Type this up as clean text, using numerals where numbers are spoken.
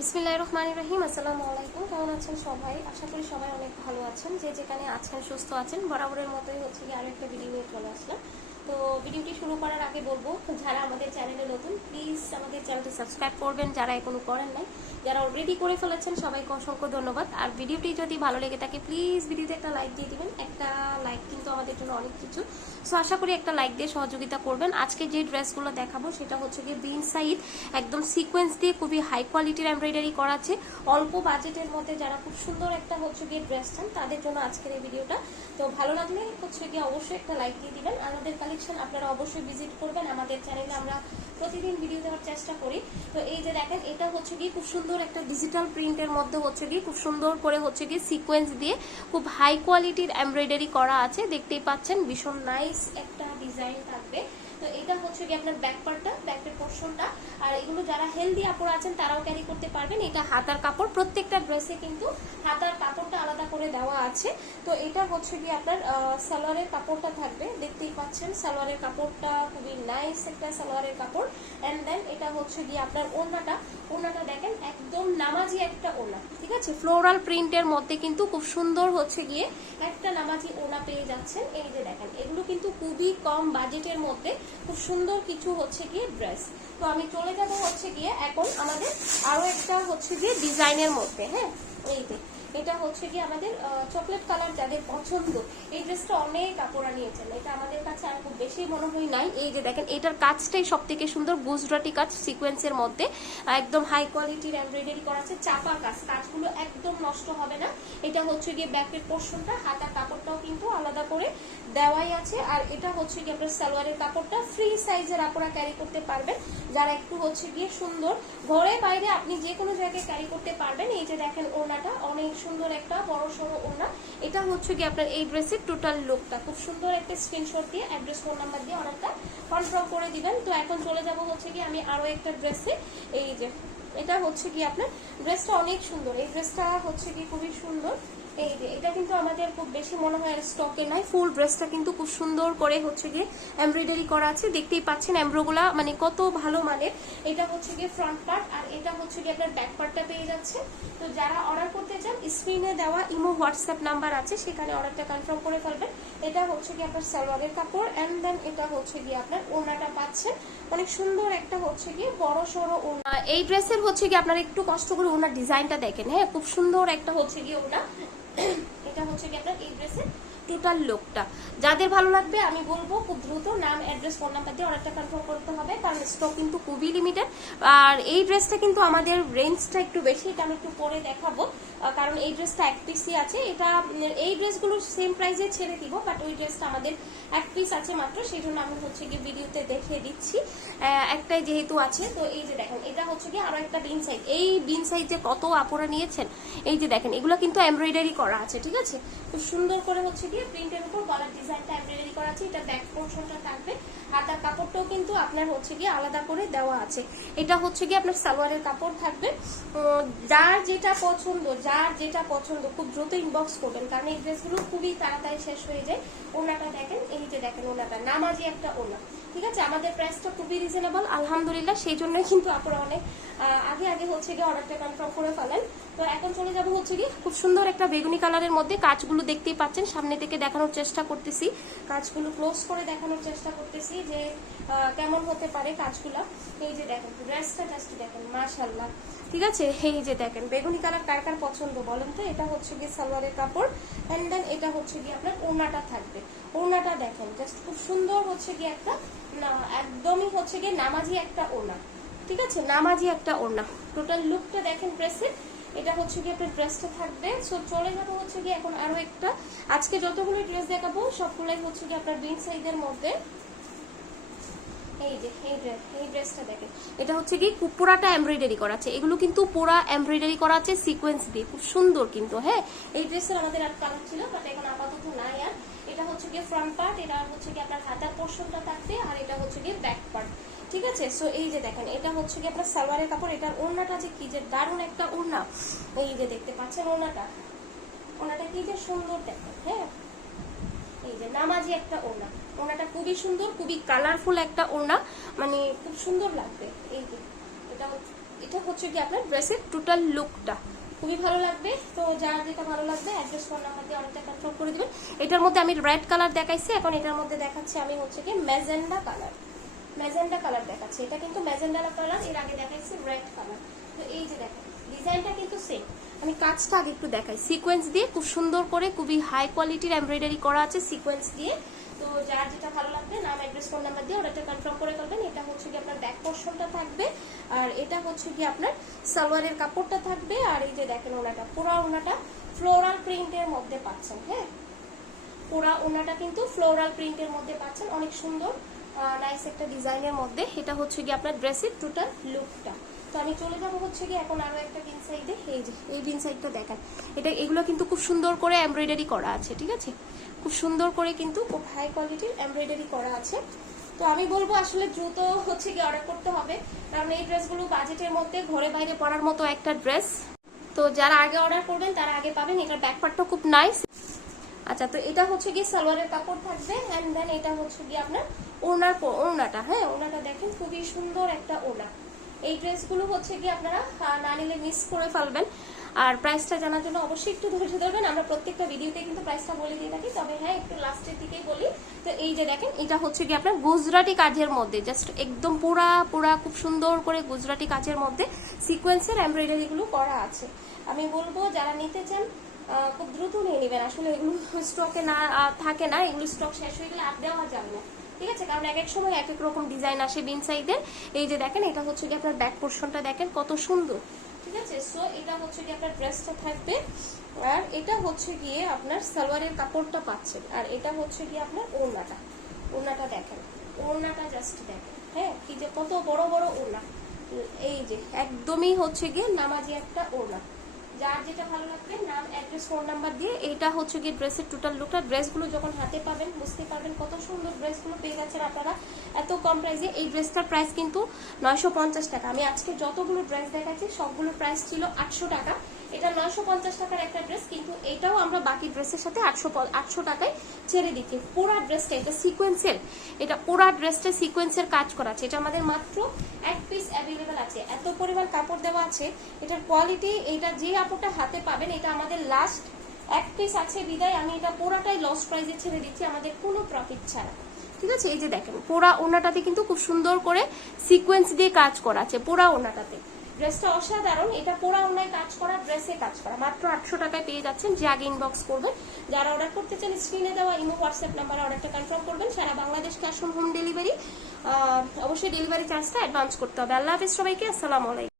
বিসমিল্লাহির রহমানির রহিম। আসসালামু আলাইকুম। কেমন আছেন সবাই? আশা করি সবাই অনেক ভালো আছেন। যে যেখানে আছেন সুস্থ আছেন। বরাবরের মতোই হচ্ছে কি আরো একটা ভিডিও নিয়ে চলে আসলাম। তো ভিডিওটি শুরু করার আগে বলবো, যারা আমাদের চ্যানেলে নতুন প্লিজ আমাদের চ্যানেলটি সাবস্ক্রাইব করবেন, যারা এখনো করেন নাই। যারা অলরেডি করে ফেলেছেন সবাইকে অসংখ্য ধন্যবাদ। আর ভিডিওটি যদি ভালো লেগে থাকে প্লিজ ভিডিওতে একটা লাইক দিয়ে দিবেন। একটা লাইক কিন্তু আমাদের জন্য অনেক কিছু। সো আশা করি একটা লাইক দিয়ে সহযোগিতা করবেন। আজকে যে ড্রেসগুলো দেখাবো সেটা হচ্ছে গিয়ে বিন সাইড, একদম সিকোয়েন্স দিয়ে খুবই হাই কোয়ালিটির এমব্রয়ডারি করা আছে। অল্প বাজেটের মধ্যে যারা খুব সুন্দর একটা হচ্ছে গিয়ে ড্রেস চান তাদের জন্য আজকের এই ভিডিওটা। তো ভালো লাগলে হচ্ছে গিয়ে অবশ্যই একটা লাইক দিয়ে দিবেন। আমাদের কালেকশন আপনারা অবশ্যই ভিজিট করবেন। আমাদের চ্যানেলে আমরা প্রতিদিন ভিডিও দেওয়ার চেষ্টা করি। তো এই যে দেখেন, এটা হচ্ছে গিয়ে খুব সুন্দর একটা ডিজিটাল প্রিন্টের মধ্যে হচ্ছে গিয়ে খুব সুন্দর করে হচ্ছে গিয়ে সিকোয়েন্স দিয়ে খুব হাই কোয়ালিটির এমব্রয়ডারি করা আছে। দেখতেই পাচ্ছেন ভীষণ নাইস একটা ডিজাইন থাকবে। তো এটা হচ্ছে গিয়ে আপনার ব্যাক পার্টটা, ব্যাকের পোর্শনটা। আর এগুলো যারা হেলদি আপুরা আছেন তারাও ক্যারি করতে পারবেন। এটা হাতার কাপড়, প্রত্যেকটা ড্রেসে কিন্তু হাতার কাপড়টা আলাদা করে দেওয়া আছে। তো এটা হচ্ছে গিয়ে আপনার সালোয়ারের কাপড়টা থাকবে। দেখতেই পাচ্ছেন সালোয়ারের কাপড়টা খুবই নাইস একটা সালোয়ারের কাপড়। এন্ড দেন এটা হচ্ছে গিয়ে আপনার ওড়নাটা, ওড়নাটা দেখেন একদম নামাজি একটা ওড়না, ঠিক আছে। ফ্লোরাল প্রিন্টের মধ্যে কিন্তু খুব সুন্দর হচ্ছে গিয়ে একটা নামাজি ওড়না পেয়ে যাচ্ছেন। এই যে দেখেন, এগুলো কিন্তু খুবই কম বাজেটের মধ্যে খুব সুন্দর কিছু হচ্ছে গিয়ে ড্রেস। তো আমি চলে যাব হচ্ছে গিয়ে এখন আমাদের আরো একটা হচ্ছে গিয়ে ডিজাইনের মধ্যে। হ্যাঁ, এই যে এটা হচ্ছে গিয়ে আমাদের চকলেট কালার যাদের পছন্দ, এই ড্রেসটা অনেক কাপড়া নিয়েছেন। এটা আমাদের কাছে আর খুব বেশি মনে হয় নাই। এই যে দেখেন, এটার কাজটাই সব থেকে সুন্দর, গুজরাটি কাজ সিকোয়েন্সের মধ্যে একদম হাই কোয়ালিটির এমব্রয়ডারি করা আছে। চাপা কাজ, কাজগুলো একদম নষ্ট হবে না। এটা হচ্ছে গিয়ে ব্যাকের পোর্শনটা, হাতার কাপড়টাও কিন্তু আলাদা করে দেওয়াই আছে। আর এটা হচ্ছে গিয়ে আপনার সালোয়ারের কাপড়টা ফ্রি সাইজের আপনারা ক্যারি করতে পারবেন। যারা একটু হচ্ছে গিয়ে সুন্দর, ঘরে বাইরে আপনি যে কোনো জায়গায় ক্যারি করতে পারবেন। এই যে দেখেন ওড়নাটা অনেক সুন্দর একটা বড় সড়ো ওড়না। এটা হচ্ছে গিয়ে আপনার এই ড্রেসের টোটাল লুকটা। খুব সুন্দর একটা স্ক্রিনশট দিয়ে অ্যাড্রেস ফোন নাম্বার দিয়ে অর্ডারটা কনফার্ম করে দিবেন। তো এখন চলে যাব হচ্ছে গিয়ে আমি আরো একটা ড্রেসে। এই যে এটা হচ্ছে গিয়ে আপনার ড্রেসটা অনেক সুন্দর। এই ড্রেসটা হচ্ছে গিয়ে খুবই সুন্দর। এই যে এটা কিন্তু আমাদের খুব বেশি মনে হয় স্টকে নাই। ফুল ড্রেসটা কিন্তু খুব সুন্দর করে হচ্ছে গিয়ে এমব্রয়ডারি করা আছে। দেখতেই পাচ্ছেন এমব্রোগুলা মানে কত ভালো মানের। এটা হচ্ছে গিয়ে ফ্রন্ট পার্ট আর এটা হচ্ছে গিয়ে আপনার ব্যাক পার্টটা পেয়ে যাচ্ছে। তো যারা অর্ডার করতে চান স্ক্রিনে দেওয়া ইমো হোয়াটসঅ্যাপ নাম্বার আছে, সেখানে অর্ডারটা কনফার্ম করে ফেলবেন। এটা হচ্ছে গিয়ে আপনার সালোয়ারের কাপড় এন্ড দেন এটা হচ্ছে গিয়ে আপনার ওড়নাটা পাচ্ছেন অনেক সুন্দর একটা হচ্ছে গিয়ে বড় সড়ো ওড়না। এই ড্রেসের হচ্ছে গিয়ে আপনারা একটু কষ্ট করে ওড়নার ডিজাইনটা দেখেন। হ্যাঁ, খুব সুন্দর একটা হচ্ছে গিয়ে ওড়না। এটা হচ্ছে কি আপনার এই ড্রেসের টোটাল লুকটা। যাদের ভালো লাগবে আমি বলবো খুব দ্রুত নাম, অ্যাড্রেস, ফোন নাম্বার দিয়ে অর্ডারটা কনফার্ম করতে হবে, কারণ স্টক কিন্তু খুবই লিমিটেড। আর এই ড্রেসটা কিন্তু আমাদের রেঞ্জটা একটু বেশি, এটা আমি একটু পরে দেখাবো। কারণ এই ড্রেসটা এক পিসই আছে। এটা এই ড্রেসগুলো সেম প্রাইসে ছেড়ে দিব, বাট ওই ড্রেসটা আমাদের এক পিস আছে মাত্র, সেই জন্য আমি হচ্ছে গিয়ে ভিডিওতে দেখিয়ে দিচ্ছি। একটাই যেহেতু আছে। তো এই যে দেখেন, এটা হচ্ছে গিয়ে আরো একটা বিন সাইজ। এই বিন সাইজে কত আপুরা নিয়েছেন। এই যে দেখেন, এগুলো কিন্তু এমব্রয়ডারি করা আছে, ঠিক আছে। খুব সুন্দর করে হচ্ছে গিয়ে প্রিন্টের উপর গলার ডিজাইনটা এমব্রয়ডারি করা আছে। এটা ব্যাক পোর্শনটা থাকবে। হাতার কাপড়টাও কিন্তু আপনার হচ্ছে গিয়ে আলাদা করে দেওয়া আছে। এটা হচ্ছে গিয়ে আপনার সালোয়ারের কাপড় থাকবে। যার যেটা পছন্দ, যার যেটা পছন্দ খুব দ্রুত ইনবক্স করবেন, কারণ এই ড্রেসগুলো খুবই তাড়াতাড়ি শেষ হয়ে যায়। ওড়নাটা দেখেন, এই যে দেখেন ওড়নাটা নামাজি একটা ওড়না, ঠিক আছে। আমাদের প্রাইসটা খুবই রিজনেবল আলহামদুলিল্লাহ, সেই জন্যই কিন্তু আপনারা অনেক আগে আগে হচ্ছে গিয়ে অর্ডারটা কনফার্ম করে ফেলেন। তো এখন চলে যাব হচ্ছে গিয়ে খুব সুন্দর একটা বেগুনি কালারের মধ্যে। কাজগুলো দেখতেই পাচ্ছেন, সামনে থেকে দেখানোর চেষ্টা করতেছি, কাজগুলো ক্লোজ করে দেখানোর চেষ্টা করতেছি যে কেমন হতে পারে কাজগুলো। এই যে দেখেন ড্রেসটা জাস্ট দেখেন, মাশাআল্লাহ, ঠিক আছে। এই যে দেখেন বেগুনি কালার কার কার পছন্দ বলেন তো। এটা হচ্ছে গিয়ে সালোয়ারের কাপড় এন্ড দেন এটা হচ্ছে গিয়ে আপনার ওড়নাটা থাকবে। ওড়নাটা দেখেন জাস্ট খুব সুন্দর হচ্ছে গিয়ে একটা একদমই হচ্ছে গিয়ে নামাজি একটা ওড়না, ঠিক আছে, নামাজি একটা ওড়না। টোটাল লুকটা দেখেন ড্রেসের। এটা হচ্ছে গিয়ে আপনার ড্রেসটা থাকবে। সো চলে যাবো হচ্ছে গিয়ে এখন আরো একটা। আজকে যতগুলো ড্রেস দেখাবো সবগুলোই হচ্ছে গিয়ে আপনার বিন সাইজের মধ্যে। এই যে এই ড্রেসটা দেখেন, এটা হচ্ছে কি পুরাটা এমব্রয়ডারি করা আছে। এগুলো কিন্তু পুরা এমব্রয়ডারি করা আছে সিকোয়েন্স দিয়ে, খুব সুন্দর কিন্তু। হ্যাঁ, এই ড্রেসের আমাদের আর কালার ছিল, বাট এখন আপাতত নাই আর। এটা হচ্ছে গিয়ে ফ্রন্ট পার্ট, এটা হচ্ছে গিয়ে আপনার হাতার পোর্শনটা থাকবে, আর এটা হচ্ছে গিয়ে ব্যাক পার্ট, ঠিক আছে। সো এই যে দেখেন, এটা হচ্ছে গিয়ে আপনার সালোয়ারের কাপড়। এটার ওড়নাটা যে কি যে দারুণ একটা ওড়না। এই যে দেখতে পাচ্ছেন ওড়নাটা, ওড়নাটা কি যে সুন্দর দেখেন। হ্যাঁ, এই যে নামাজি একটা ওড়না। ওড়নাটা খুবই সুন্দর, খুবই কালারফুল একটা ওড়না, মানে খুব সুন্দর লাগবে। এই যে এটা এটা হচ্ছে কি আপনার ড্রেসের টোটাল লুকটা খুবই ভালো লাগবে। তো যার যেটা ভালো লাগবে অ্যাড্রেস ফোন নাম্বার দিয়ে অর্ডারটা কনফার্ম করে দিবেন। এটার মধ্যে আমি রেড কালার দেখাইছি, এখন এটার মধ্যে দেখাচ্ছি আমি হচ্ছে কি ম্যাজেন্ডা কালার। ম্যাজেন্ডা কালার দেখাচ্ছি, এটা কিন্তু ম্যাজেন্ডা কালার, এর আগে দেখাইছি রেড কালার। তো এই যে দেখেন ডিজাইনটা কিন্তু সেম। আমি কাজটা আগে একটু দেখাই, সিকোয়েন্স দিয়ে খুব সুন্দর করে খুবই হাই কোয়ালিটির এমব্রয়ডারি করা আছে সিকোয়েন্স দিয়ে। তো যার যেটা ভালো লাগবে নাম অ্যাড্রেস ফোন নাম্বার দিয়ে অর্ডারটা কনফার্ম করে করবেন। এটা হচ্ছে কি আপনার ব্যাক পোর্শনটা থাকবে, আর এটা হচ্ছে কি আপনার সালোয়ারের কাপড়টা থাকবে। আর এই যে দেখেন ওনাটা, পুরো ওনাটা ফ্লোরাল প্রিন্টের মধ্যে পাচ্ছেন। হ্যাঁ, পুরো ওনাটা কিন্তু ফ্লোরাল প্রিন্টের মধ্যে পাচ্ছেন, অনেক সুন্দর নাইস একটা ডিজাইনের মধ্যে। এটা হচ্ছে কি আপনার ড্রেসের টোটাল লুকটা। তো আমি চলে যাবো হচ্ছে কি এখন আরো একটা পিন সাইডে। এই যে এই পিন সাইডটা দেখেন, এগুলো কিন্তু খুব সুন্দর করে এমব্রয়ডারি করা আছে, ঠিক আছে, খুব সুন্দর করে কিন্তু খুব হাই কোয়ালিটির এমব্রয়ডারি করা আছে। তো আমি বলবো আসলে দ্রুত হচ্ছে কি অর্ডার করতে হবে, কারণ এই ড্রেসগুলো বাজেটের মধ্যে ঘরে বাইরে পরার মতো একটা ড্রেস। তো যারা আগে অর্ডার করবেন তারা আগে পাবেন। এটার ব্যাক পার্টটা খুব নাইস। আচ্ছা, তো এটা হচ্ছে কি সালোয়ারের কাপড় থাকবে, এন্ড দেন এটা হচ্ছে কি আপনার ওড়নাটা। হ্যাঁ, ওড়নাটা দেখেন খুবই সুন্দর একটা ওড়না। এই ড্রেসগুলো হচ্ছে কি আপনারা না নিলে মিস করে ফেলবেন। আর প্রাইসটা জানার জন্য অবশ্যই একটু ধৈর্য ধরবেন, আমরা প্রত্যেকটা ভিডিওতে কিন্তু প্রাইসটা বলে দিয়ে থাকি, তবে হ্যাঁ একটু লাস্টের দিকেই বলি। তো এই যে দেখেন এটা হচ্ছে কি আপনার গুজরাটি কাজের মধ্যে, জাস্ট একদম পুরা খুব সুন্দর করে গুজরাটি কাজের মধ্যে সিকোয়েন্সের এমব্রয়ডারি গুলো করা আছে। আমি বলবো যারা নিতে চান খুব দ্রুত নিয়ে নেবেন, আসলে এগুলো স্টকে না থাকে না, এগুলো স্টক শেষ হয়ে গেলে আর দেওয়া যাবে না, ঠিক আছে, কারণ এক এক সময় এক এক রকম ডিজাইন আসে বিন সাইডের। এই যে দেখেন এটা হচ্ছে কি আপনার ব্যাক পোর্শনটা দেখেন কত সুন্দর, ঠিক আছে। সো এটা হচ্ছে কি আপনার ড্রেসটা থাকবে, আর এটা হচ্ছে গিয়ে আপনার সালোয়ারের কাপড়টা পাচ্ছেন, আর এটা হচ্ছে গিয়ে আপনার ওড়নাটা দেখেন, ওড়নাটা জাস্ট দেখেন। হ্যাঁ, কি যে কত বড় বড় ওড়না, এই যে একদমই হচ্ছে গিয়ে নামাজি একটা ওড়না। যার যেটা ভালো লাগবে নাম অ্যাড্রেস ফোন নাম্বার দিয়ে। এইটা হচ্ছে গিয়ে ড্রেসের টোটাল লুকটা। ড্রেসগুলো যখন হাতে পাবেন বুঝতে পারবেন কত সুন্দর ড্রেসগুলো পেয়ে যাচ্ছেন আপনারা এত কম প্রাইসে। এই ড্রেসটার প্রাইস কিন্তু 950 টাকা। আমি আজকে যতগুলো ড্রেস দেখাচ্ছি সবগুলোর প্রাইস ছিল 800 টাকা। এটা 950 টাকার একটা ড্রেস, কিন্তু এটাও আমরা বাকি ড্রেসের সাথে 800 টাকায় ছেড়ে দিচ্ছি। পুরো ড্রেসটা এটা সিকোয়েন্সের, এটা পুরো ড্রেসটা সিকোয়েন্সের কাজ করা আছে। এটা আমাদের মাত্র এক পিস অ্যাভেলেবেল আছে, এত পরিমাণ কাপড় দেওয়া আছে। এটার কোয়ালিটি, এটা যে কাপড়টা হাতে পাবেন এটা আমাদের লাস্ট এক পিস আছে বিদায় আমি এটা পুরোটাই লস প্রাইসে ছেড়ে দিচ্ছি, আমাদের কোনো প্রফিট ছাড়া, ঠিক আছে। এই যে দেখেন পুরা ওড়নাটাতে কিন্তু খুব সুন্দর করে সিকোয়েন্স দিয়ে কাজ করা আছে পুরা ওড়নাটাতে। ড্রেসটা অসাধারণ, এটা পুরা ওড়নায় কাজ করা, ড্রেসে কাজ করা, মাত্র 800 টাকায় পেয়ে যাচ্ছেন। যে আগে ইনবক্স করবেন, যারা অর্ডার করতে চান স্ক্রিনে দেওয়া ইমো হোয়াটসঅ্যাপ নাম্বারে অর্ডারটা কনফার্ম করবেন। সারা Bangladesh cash on home delivery, অবশ্যই ডেলিভারি চার্জটা অ্যাডভান্স করতে হবে। আল্লাহ হাফেজ সবাইকে, আসসালামু আলাইকুম।